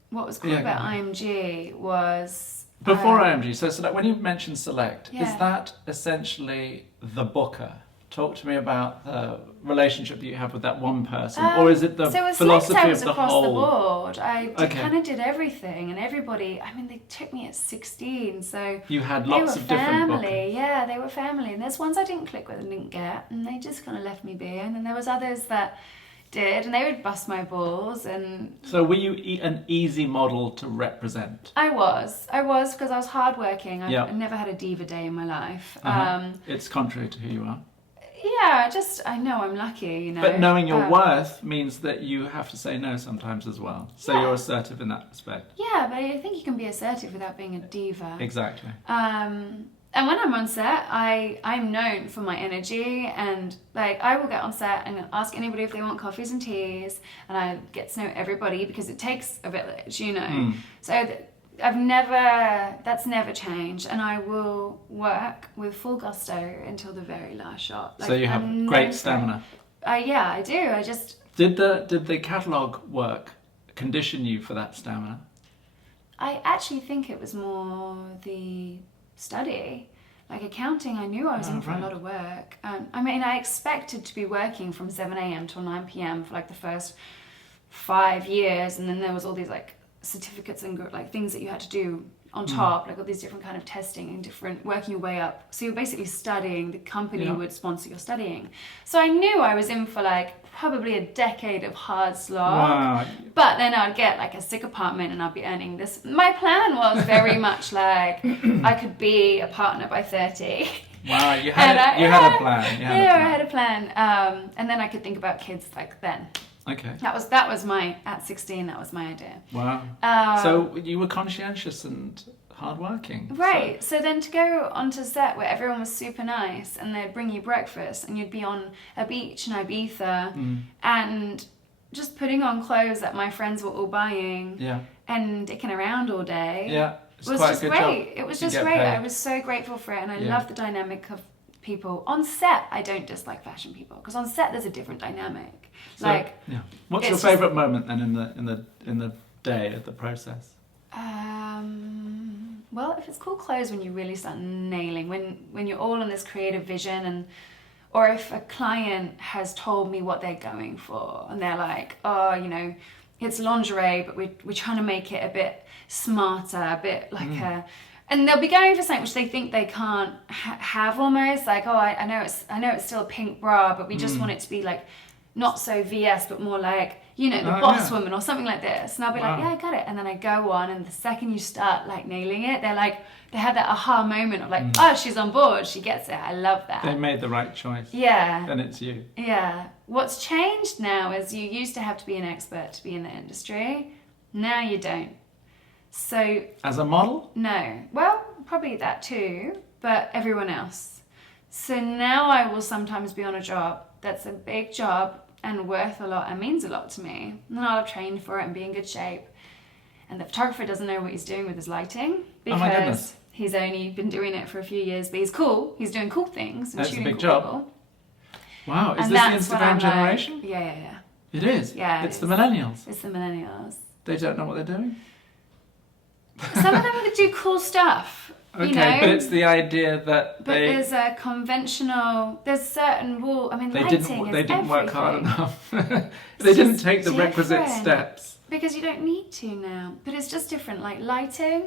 What was cool about IMG was... Before IMG, so when you mentioned Select, Yeah. is that essentially the booker talk to me about the relationship that you have with that one person, or is it the so it philosophy I was of the across whole? the board. I Okay. kind of did everything, and everybody. I mean, they took me at 16, so You had they lots were of different family. bookings. Yeah, they were family, and there's ones I didn't click with and didn't get, and they just kind of left me be. And then there was others that did, and they would bust my balls. And So were you an easy model to represent? I was because I was hardworking. Yeah. I never had a diva day in my life. It's contrary to who you are. Yeah, I know I'm lucky, you know. But knowing your worth means that you have to say no sometimes as well. So Yeah. you're assertive in that respect. Yeah, but I think you can be assertive without being a diva. Exactly. And when I'm on set, I'm known for my energy, and like I will get on set and ask anybody if they want coffees and teas, and I get to know everybody because it takes a village, you know. So that's never changed, and I will work with full gusto until the very last shot. So you have great stamina. Yeah, I do. Did the catalogue work condition you for that stamina? I actually think it was more the study. Like accounting, I knew I was in for a lot of work. I mean, I expected to be working from 7 a.m. till 9 p.m. for like the first 5 years, and then there was all these like certificates and like things that you had to do on top, like all these different kind of testing and different working your way up. So you're basically studying, the company would sponsor your studying. So I knew I was in for like probably a decade of hard slog. Wow. But then I'd get like a sick apartment and I'd be earning this. My plan was very much like I could be a partner by 30. Wow, you had a plan. I had a plan. And then I could think about kids like then. Okay. That was at 16, that was my idea. Wow. So you were conscientious and hardworking. Right. So then to go onto set where everyone was super nice and they'd bring you breakfast and you'd be on a beach in Ibiza and just putting on clothes that my friends were all buying and dicking around all day. Yeah. Was quite just a good great. job. It was just great. I was so grateful for it, and I love the dynamic of people on set. I don't dislike fashion people because on set there's a different dynamic. So, what's your favourite moment then in the day of the process? Well, if it's cool clothes, when you really start nailing, when you're all on this creative vision, or if a client has told me what they're going for and they're like, oh, you know, it's lingerie, but we're trying to make it a bit smarter, a bit like and they'll be going for something which they think they can't have almost, like, oh, I know it's still a pink bra, but we just want it to be like not so VS, but more like, you know, the boss woman or something like this. And I'll be like, yeah, I got it. And then I go on, and the second you start like nailing it, they have that aha moment of like, oh, she's on board, she gets it. I love that. They made the right choice. Yeah. And it's you. Yeah. What's changed now is you used to have to be an expert to be in the industry. Now you don't. So as a model? No. Well, probably that too, but everyone else. So now I will sometimes be on a job that's a big job and worth a lot and means a lot to me. And I'll have trained for it and be in good shape. And the photographer doesn't know what he's doing with his lighting because he's only been doing it for a few years, but he's cool. He's doing cool things and That's shooting a big cool job. people. Wow, is And this the that's when Instagram generation? Like, yeah. It is? Yeah, It's the millennials. It's the millennials. They don't know what they're doing? Some of them do cool stuff. Okay, you know? but it's the idea that But there's a conventional, there's certain rule. I mean, they lighting didn't work hard everything. enough. They didn't take the requisite different. steps. Because you don't need to now. But it's just different. Like lighting,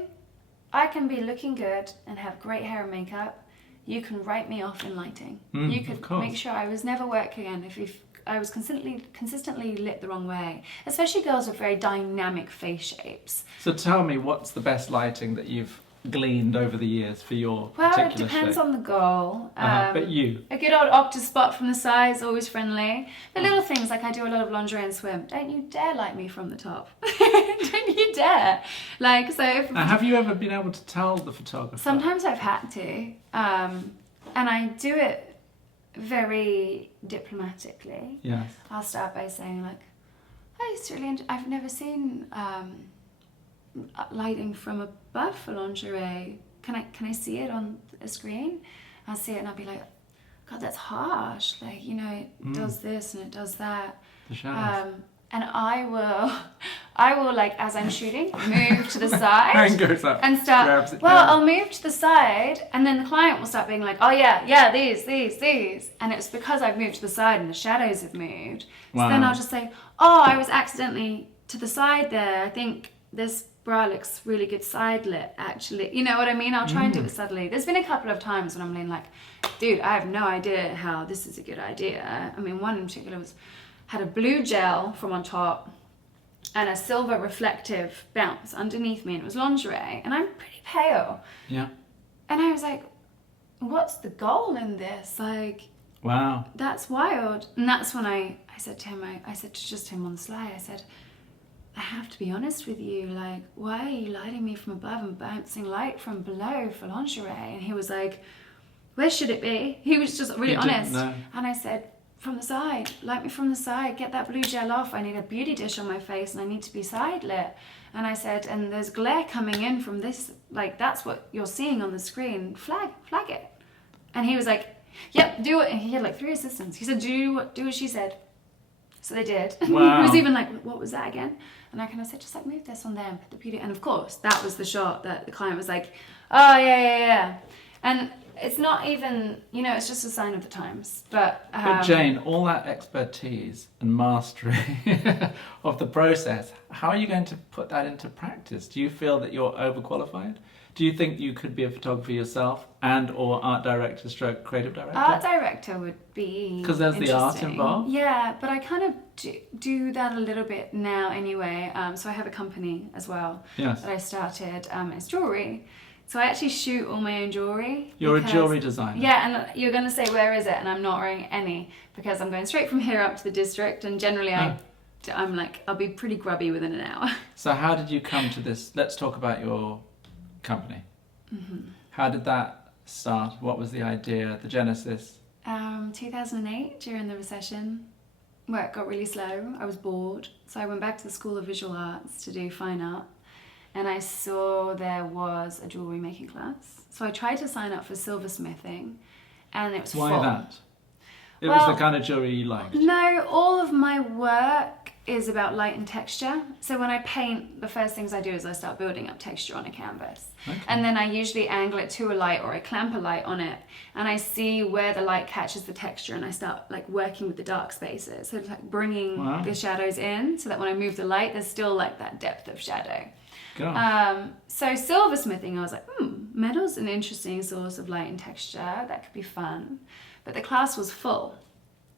I can be looking good and have great hair and makeup. You can write me off in lighting. You could make sure I was never work again if I was consistently lit the wrong way. Especially girls with very dynamic face shapes. So tell me, what's the best lighting that you've gleaned over the years for your particular Well, it depends shape? on the goal. But you? A good old octa spot from the side is always friendly. But little things like I do a lot of lingerie and swim. Don't you dare light me from the top. Don't you dare. Like, so if... Have you ever been able to tell the photographer? Sometimes I've had to. And I do it very diplomatically. Yes. I'll start by saying like, oh, it's really I've never seen lighting from above for lingerie. Can I see it on a screen? I'll see it and I'll be like, God, that's harsh. Like, you know, it does this and it does that. The shadows. And I will, like, as I'm shooting, move to the side And goes up, and grabs start. it Well, down. I'll move to the side, and then the client will start being like, "Oh yeah, these," and it's because I've moved to the side and the shadows have moved. So then Wow. I'll just say, "Oh, I was accidentally to the side there. I think this bra looks really good side lit, actually." You know what I mean? I'll try and do it subtly. There's been a couple of times when I'm being like, "Dude, I have no idea how this is a good idea." I mean, one in particular had a blue gel from on top and a silver reflective bounce underneath me, and it was lingerie, and I'm pretty pale. Yeah. And I was like, what's the goal in this? Like, Wow. that's wild. And that's when I said to him, I said to just him on the sly, I said, I have to be honest with you, like, why are you lighting me from above and bouncing light from below for lingerie? And he was like, where should it be? He was just really He didn't honest. know. And I said, from the side, light me from the side, get that blue gel off. I need a beauty dish on my face and I need to be side lit. And I said, and there's glare coming in from this, like, that's what you're seeing on the screen. Flag it. And he was like, yep, do it. And he had like 3 assistants. He said, do what she said. So they did. Wow. He was even like, what was that again? And I kind of said, just like move this on there and put the beauty. And of course, that was the shot that the client was like, oh yeah. And it's not even, you know, it's just a sign of the times. But Jayne, all that expertise and mastery of the process, how are you going to put that into practice? Do you feel that you're overqualified? Do you think you could be a photographer yourself and or art director stroke creative director? art director would be Because there's the art interesting. involved? Yeah, but I kind of do that a little bit now anyway. So I have a company as well Yes. that I started. It's jewelry. So I actually shoot all my own jewelry. You're a because- jewelry designer. Yeah, and you're going to say, where is it? And I'm not wearing any because I'm going straight from here up to the district. And generally I'm like, I'll be pretty grubby within an hour. So how did you come to this? Let's talk about your company. How did that start? What was the idea, the genesis? 2008, during the recession, work got really slow. I was bored. So I went back to the School of Visual Arts to do fine art. And I saw there was a jewellery making class. So I tried to sign up for silversmithing, and it was Why full. that? It was the kind of jewelry you liked. No, all of my work is about light and texture. So when I paint, the first things I do is I start building up texture on a canvas. Okay. And then I usually angle it to a light or I clamp a light on it. And I see where the light catches the texture and I start like working with the dark spaces. So it's like bringing Wow. the shadows in so that when I move the light, there's still like that depth of shadow. Gosh. So silversmithing, I was like, metal's an interesting source of light and texture. That could be fun. But the class was full.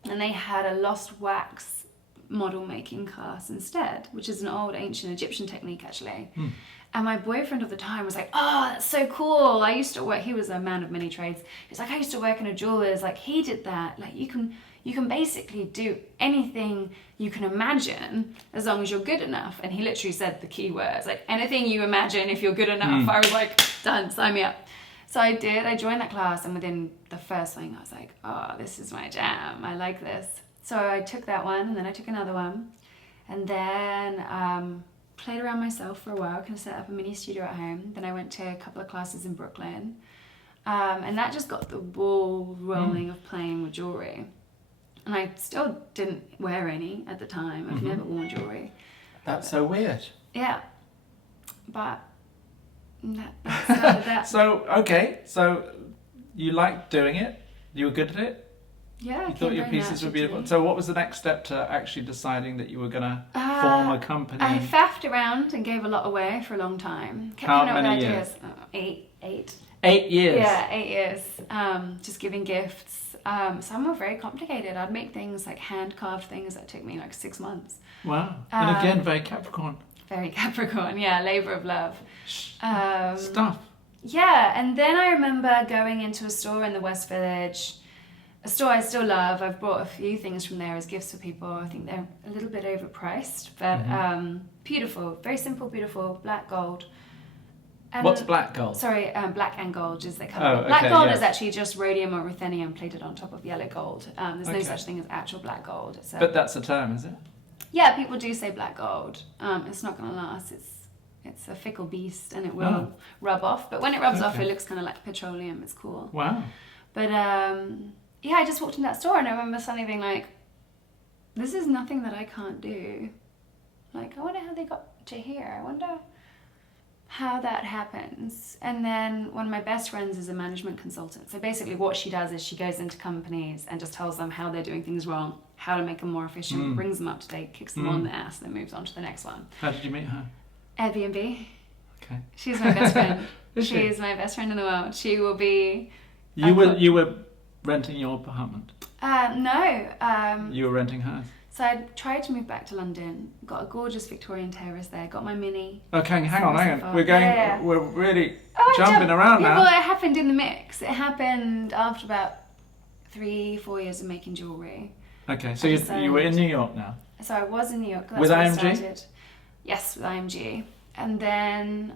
And they had a lost wax model making class instead, which is an old ancient Egyptian technique actually. And my boyfriend of the time was like, oh, that's so cool. I used to work, he was a man of many trades. He's like, I used to work in a jeweler's, like he did that. Like you can basically do anything you can imagine as long as you're good enough. And he literally said the key words, like anything you imagine if you're good enough. I was like, done, sign me up. So I did, I joined that class, and within the first thing I was like, oh, this is my jam, I like this. So I took that one, and then I took another one, and then played around myself for a while, kind of set up a mini studio at home. Then I went to a couple of classes in Brooklyn, and that just got the ball rolling of playing with jewelry. And I still didn't wear any at the time. I've never worn jewelry. That's so weird. Yeah, but that started that. So you liked doing it? You were good at it? Yeah, You thought your pieces were beautiful. So what was the next step to actually deciding that you were going to form a company? I faffed around and gave a lot away for a long time. Kept How coming up many with years? ideas. 8. 8 years? Yeah, 8 years. Just giving gifts. Some were very complicated. I'd make things like hand-carved things that took me like 6 months. Wow. And again, very Capricorn. Very Capricorn, yeah, labour of love. Stuff. Yeah, and then I remember going into a store in the West Village, a store I still love. I've bought a few things from there as gifts for people. I think they're a little bit overpriced, but beautiful, very simple, beautiful, black gold. And What's black gold? Sorry, black and gold is the colour. Oh, okay, black gold yes. is actually just rhodium or ruthenium plated on top of yellow gold. There's no Okay. such thing as actual black gold. It's But that's a term, is it? yeah, people do say black gold. It's not going to last. It's a fickle beast and it will rub off. But when it rubs off, Okay. it looks kind of like petroleum. It's cool. Wow. But yeah, I just walked in that store and I remember suddenly being like, this is nothing that I can't do. Like, I wonder how they got to here. I wonder how that happens. And then one of my best friends is a management consultant. So basically what she does is she goes into companies and just tells them how they're doing things wrong, how to make them more efficient, brings them up to date, kicks them on the ass, and then moves on to the next one. How did you meet her? Airbnb. Okay. She's my best friend. Is she? She's my best friend in the world. She will be... You were renting your apartment? No. You were renting hers? So I tried to move back to London, got a gorgeous Victorian terrace there, got my mini. Okay, hang on. We're going, we're really jumping around yeah, now. Well, it happened in the mix. It happened after about 3-4 years of making jewellery. Okay, so you were in New York now? So I was in New York. That's with where I IMG? started. Yes, with IMG. And then...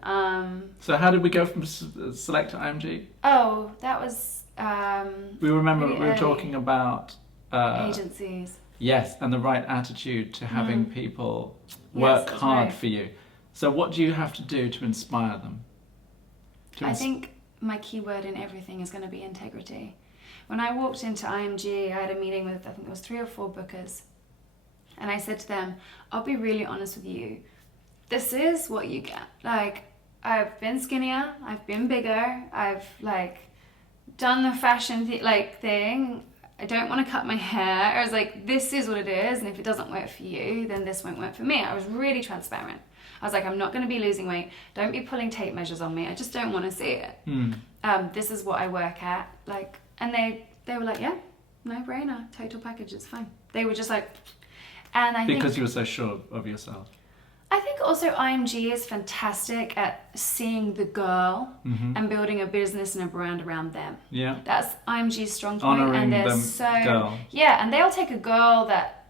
so how did we go from Select to IMG? Oh, that was... we remember really we were early. talking about... agencies. Yes, and the right attitude to having people work that's hard right. for you. So what do you have to do to inspire them? I think my key word in everything is going to be integrity. When I walked into IMG, I had a meeting with, I think there was 3 or 4 bookers. And I said to them, I'll be really honest with you. This is what you get. Like, I've been skinnier, I've been bigger, I've like done the fashion thing. I don't want to cut my hair. I was like, this is what it is, and if it doesn't work for you, then this won't work for me. I was really transparent. I was like, I'm not going to be losing weight. Don't be pulling tape measures on me. I just don't want to see it. This is what I work at. Like, and they were like, yeah, no brainer, total package, it's fine. They were just like, and I because think, you were so sure of yourself. I think also IMG is fantastic at seeing the girl and building a business and a brand around them. Yeah. That's IMG's strong point. Honouring And they're them so girl. yeah, and they'll take a girl that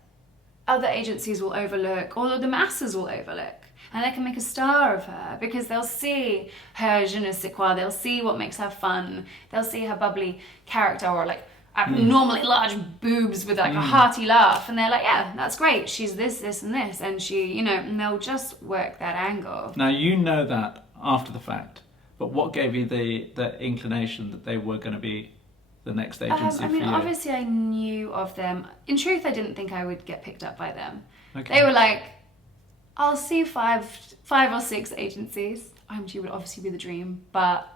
other agencies will overlook or the masses will overlook. And they can make a star of her because they'll see her je ne sais quoi, they'll see what makes her fun, they'll see her bubbly character or like abnormally large boobs with like a hearty laugh, and they're like, yeah, that's great, she's this, this and this, and she, you know, and they'll just work that angle. Now you know that after the fact, but what gave you the inclination that they were going to be the next agency I mean, for you? obviously I knew of them. In truth, I didn't think I would get picked up by them. Okay. They were like, I'll see 5 or 6 agencies. IMG would obviously be the dream, but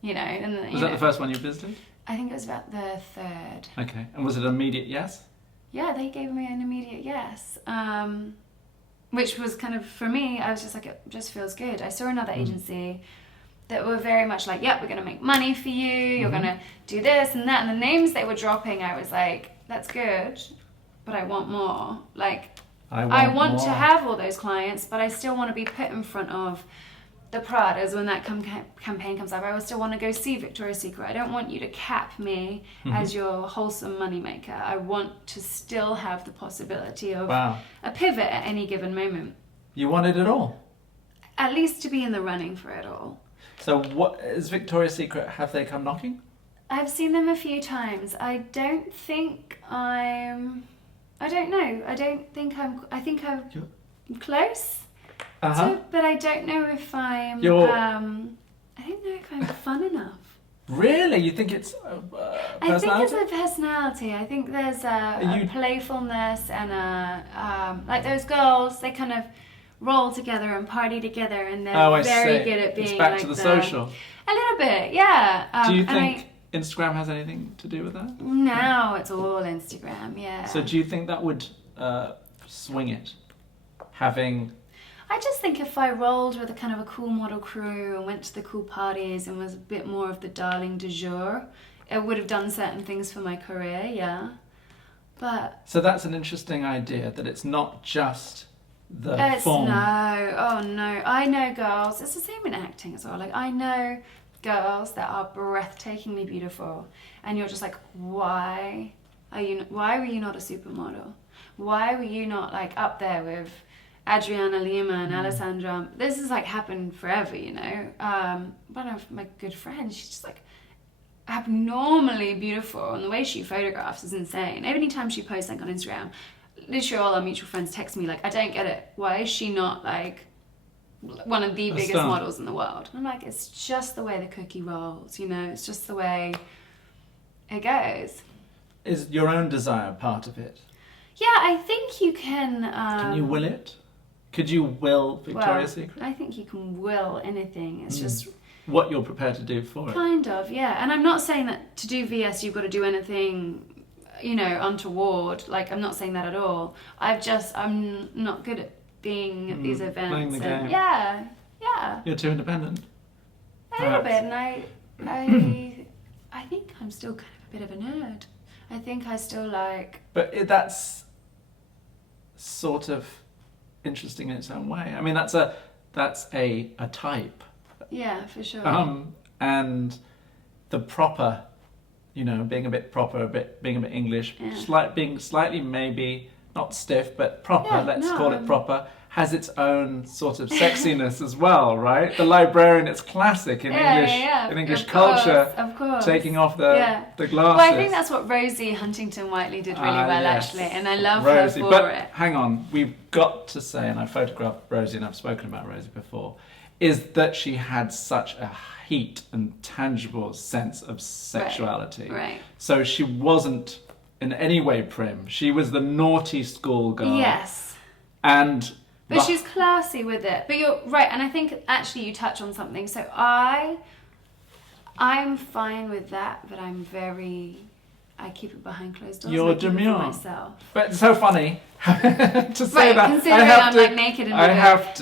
you know, and then, Was that the first one you visited? I think it was about the 3rd. Okay, and was it an immediate yes? Yeah, they gave me an immediate yes, which was kind of, for me, I was just like, it just feels good. I saw another agency that were very much like, yep, we're going to make money for you, you're going to do this and that, and the names they were dropping, I was like, that's good, but I want more. Like, I want more. to have all those clients, but I still want to be put in front of the Pradas when that campaign comes up. I still want to go see Victoria's Secret. I don't want you to cap me as your wholesome moneymaker. I want to still have the possibility of a pivot at any given moment. You wanted it all? At least to be in the running for it all. So what is Victoria's Secret? Have they come knocking? I've seen them a few times. I don't know. I think I'm close. So, but I don't know if I'm. I don't know if I'm fun enough. Really? You think it's personality? I think it's a personality. I think there's a playfulness and like those girls. They kind of roll together and party together, and they're very good at being. It's back like to the social. A little bit, yeah. Do you think Instagram has anything to do with that? No, it's all Instagram. Yeah. So do you think that would swing it? Having. I just think if I rolled with a kind of a cool model crew and went to the cool parties and was a bit more of the darling du jour, it would have done certain things for my career, yeah. But so that's an interesting idea, that it's not just the form. No, I know girls. It's the same in acting as well. Like, I know girls that are breathtakingly beautiful, and you're just like, why were you not a supermodel? Why were you not like up there with Adriana Lima and Alessandra? This has like happened forever, you know. One of my good friends, she's just like abnormally beautiful, and the way she photographs is insane. Every time she posts like on Instagram, literally all our mutual friends text me like, I don't get it. Why is she not like one of the biggest models in the world? And I'm like, it's just the way the cookie rolls, you know. It's just the way it goes. Is your own desire part of it? Yeah, I think you can. Can you will it? Could you will Victoria's Secret? I think you can will anything. It's just what you're prepared to do for it. kind of, yeah. And I'm not saying that to do VS you've got to do anything, you know, untoward. Like, I'm not saying that at all. I'm not good at being at these events. Playing the game. Yeah. You're too independent. A little bit, and I think I'm still kind of a bit of a nerd. I think I still like... But that's sort of interesting in its own way. I mean, that's a type. Yeah, for sure. And the proper, you know, being a bit proper, being a bit English, being slightly maybe not stiff, but proper, let's call it proper, has its own sort of sexiness as well, right? The librarian, it's classic in English culture, of course. Taking off the glasses. Well, I think that's what Rosie Huntington-Whiteley did really well, actually, and I love Rosie, her for it. Hang on, we've got to say, and I photographed Rosie, and I've spoken about Rosie before, is that she had such a heat and tangible sense of sexuality. Right. So she wasn't in any way prim. She was the naughty schoolgirl. Yes. But she's classy with it. But you're right, and I think actually you touch on something. So I'm fine with that, but I keep it behind closed doors. You're demure. Myself. But it's so funny to say that. Considering I'm like naked in the I have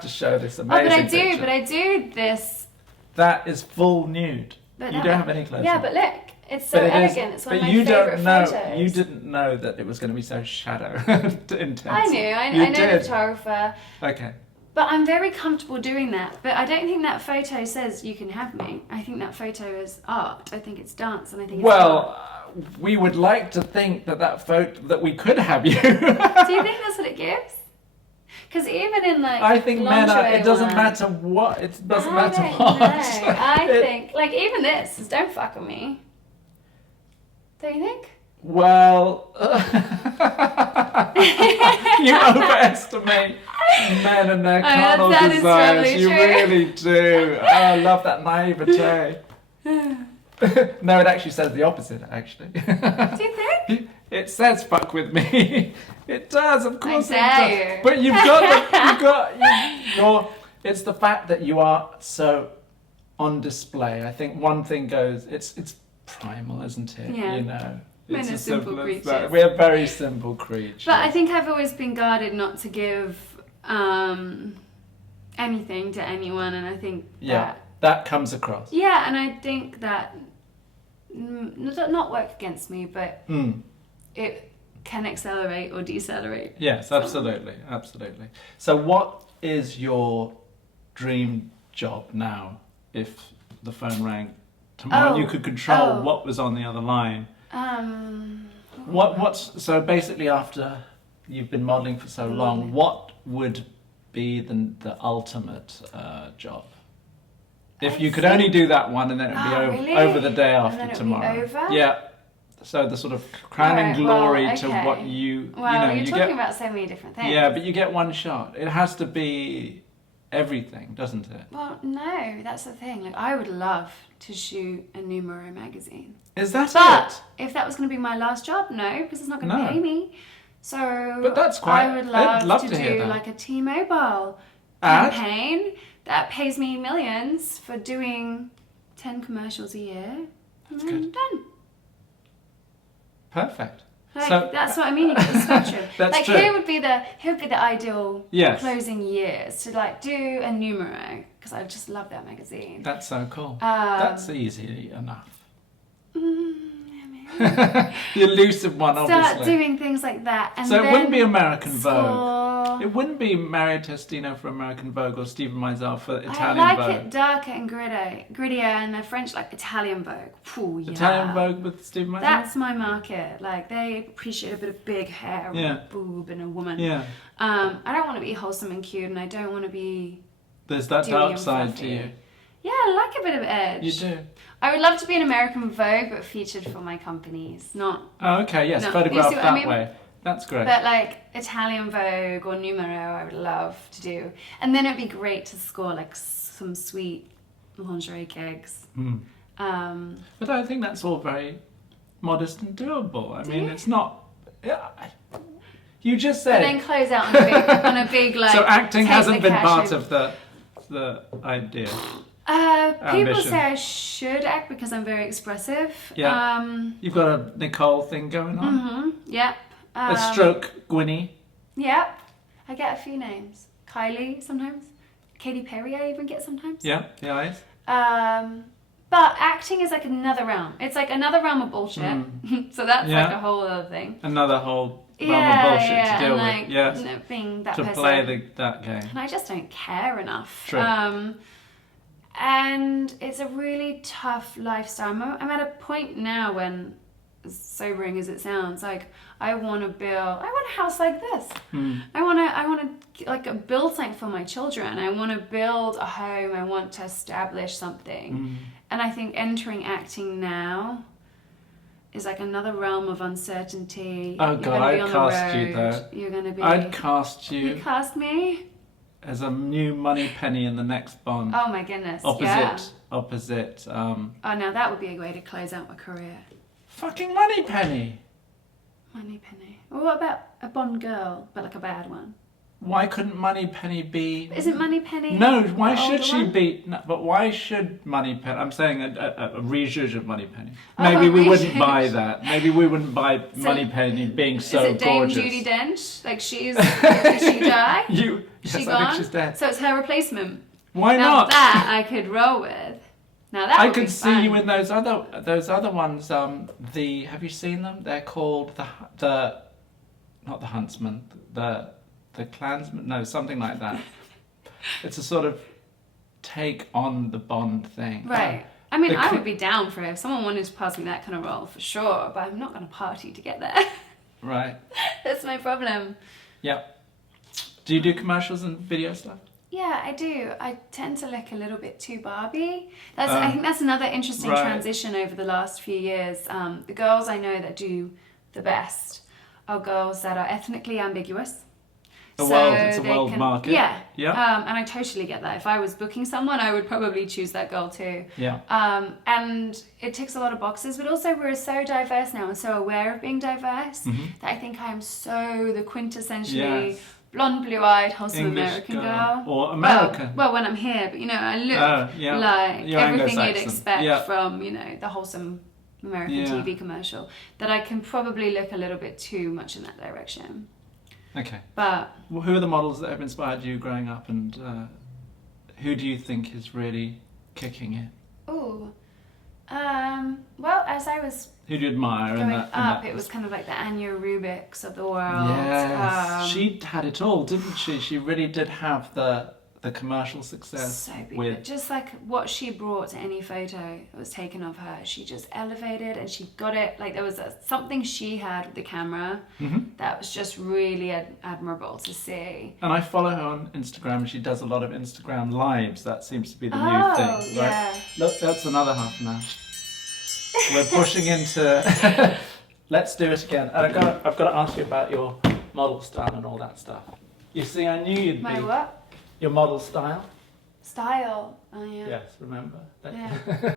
to show this amazing picture. But I do this. That is full nude. You don't have any clothes. Yeah, on. but look, it's so elegant. It's one of my favourite photos. You didn't know that it was going to be so shadow intense. I knew. I know the photographer. Okay. But I'm very comfortable doing that. But I don't think that photo says you can have me. I think that photo is art. I think it's dance, and I think it's art. We would like to think that we could have you. Do you think that's what it gives? Because even in like I think men it doesn't matter what. It doesn't matter what. I think like even this is don't fuck with me. Don't you think? Well, you overestimate men and their carnal desires. You really do. Oh, I love that naivete. No, it actually says the opposite, actually. Do you think? It says fuck with me. It does, of course it does. But it's the fact that you are so on display. I think one thing goes, it's primal, isn't it? Yeah. You know. Men are simple creatures. We're very simple creatures. But I think I've always been guarded not to give anything to anyone, and I think that comes across. Yeah, and I think that not work against me, but it can accelerate or decelerate. Yes, absolutely. So what is your dream job now if the phone rang tomorrow and you could control what was on the other line? So basically after you've been modelling for so long, what would be the ultimate job? If you could only do that one and then it would be over the day after tomorrow. Would be over? Yeah. So the sort of crowning glory to what you... Well, you're talking about so many different things. Yeah, but you get one shot. It has to be everything, doesn't it? Well, no, that's the thing. Like, I would love to shoot a numero magazine. Is that But if that was going to be my last job, no, because it's not going to pay me. So but that's quite, I would love to hear do that. like a T-Mobile campaign that pays me millions for doing 10 commercials a year. That's and then good. Done. Perfect. Like, So, that's what I mean. You get the spectrum. That's like true. here would be the ideal Yes. closing years to like do a numero because I just love that magazine. That's so cool. That's easy enough. Yeah, The elusive one, obviously. start doing things like that, and So it then wouldn't be American Vogue. score. It wouldn't be Mario Testino for American Vogue or Stephen Meisel for Italian I like Vogue. it darker and grittier, and the French like Italian Vogue. Phew, yeah. Italian Vogue with Stephen Meisel? That's my market. Like they appreciate a bit of big hair, and a boob, and a woman. Yeah. I don't want to be wholesome and cute, and I don't want to be. There's that dewy dark and side to fluffy. you. Yeah, I like a bit of edge. You do. I would love to be an American Vogue, but featured for my companies, not. Oh, okay, yes, No, photographed you see what that I mean? way. That's great. But like Italian Vogue or Numero, I would love to do, and then it'd be great to score like some sweet lingerie gigs. But I think that's all very modest and doable. I mean, you? it's not... Yeah, You just And said. then close out on a big like. So acting take hasn't the been cash part over. of the idea. People ambition. say I should act because I'm very expressive. Yeah. You've got a Nicole thing going on. Yep. A stroke Gwynny. Yep. I get a few names. Kylie sometimes. Katy Perry I even get sometimes. Yeah, the eyes. But acting is like another realm. It's like another realm of bullshit. So that's like a whole other thing. Another whole realm of bullshit to deal and with. Yes. You know, being that To person. play that game. And I just don't care enough. True. And it's a really tough lifestyle. I'm at a point now when, as sobering as it sounds, like I want a house like this. I want to like build something for my children. I want to build a home. I want to establish something. And I think entering acting now is like another realm of uncertainty. Oh You're God, gonna be I'd on the cast you road. though. You're gonna be. I'd cast you You cast me? as a new Money Penny in the next Bond. Oh my goodness. Opposite. Oh, now that would be a way to close out my career. Fucking Money Penny. Money Penny. Well, what about a Bond girl, but like a bad one? Why couldn't Money Penny be? Isn't Money Penny? No. Why the should older she one? be? No, but why should Money Penny? I'm saying a rejudge of Money Penny. Oh, Maybe we wouldn't rejudge. buy that. Maybe we wouldn't buy So, Money Penny being so Is it Dame gorgeous. Judi Dench? Like did she die? Yes, She I gone? think she's dead. So it's her replacement. Why Now not? that I could roll with. Now that I would could be see fun. you in those other ones. Have you seen them? They're called the not the Huntsman, the Klansman. No, something like that. It's a sort of take on the Bond thing. Right. I mean, the I cl- would be down for it if someone wanted to pass me that kind of role for sure, but I'm not going to party to get there. Right. That's my problem. Yep. Do you do commercials and video stuff? Yeah, I do. I tend to look a little bit too Barbie. I think that's another interesting right. transition over the last few years. The girls I know that do the best are girls that are ethnically ambiguous. It's a they world market. Yeah. Yeah. And I totally get that. If I was booking someone, I would probably choose that girl too. Yeah. And it ticks a lot of boxes, but also we're so diverse now and so aware of being diverse that I think I am so the quintessentially Yes. blonde, blue-eyed, wholesome English American girl. girl. Or American. Well, when I'm here, but I look like You're everything you'd Anglo-Saxon. expect from, the wholesome American Yeah. TV commercial. That I can probably look a little bit too much in that direction. Okay. But Well, who are the models that have inspired you growing up, and who do you think is really kicking it? well, as I was Who do you admire? going in that, up, it was kind of like the Anya Rubiks of the world. Yes, she had it all, didn't she? She really did have the commercial success. So big, with but just like what she brought to any photo that was taken of her, she just elevated and she got it. Like there was something she had with the camera that was just really admirable to see. And I follow her on Instagram, and she does a lot of Instagram lives. That seems to be the new thing, yeah. right? Look, that's another half an hour. We're pushing into. Let's do it again. And I've got to ask you about your model style and all that stuff. You see, I knew you'd My be what? your model style. Style. Oh yeah. Yes, remember. Yeah.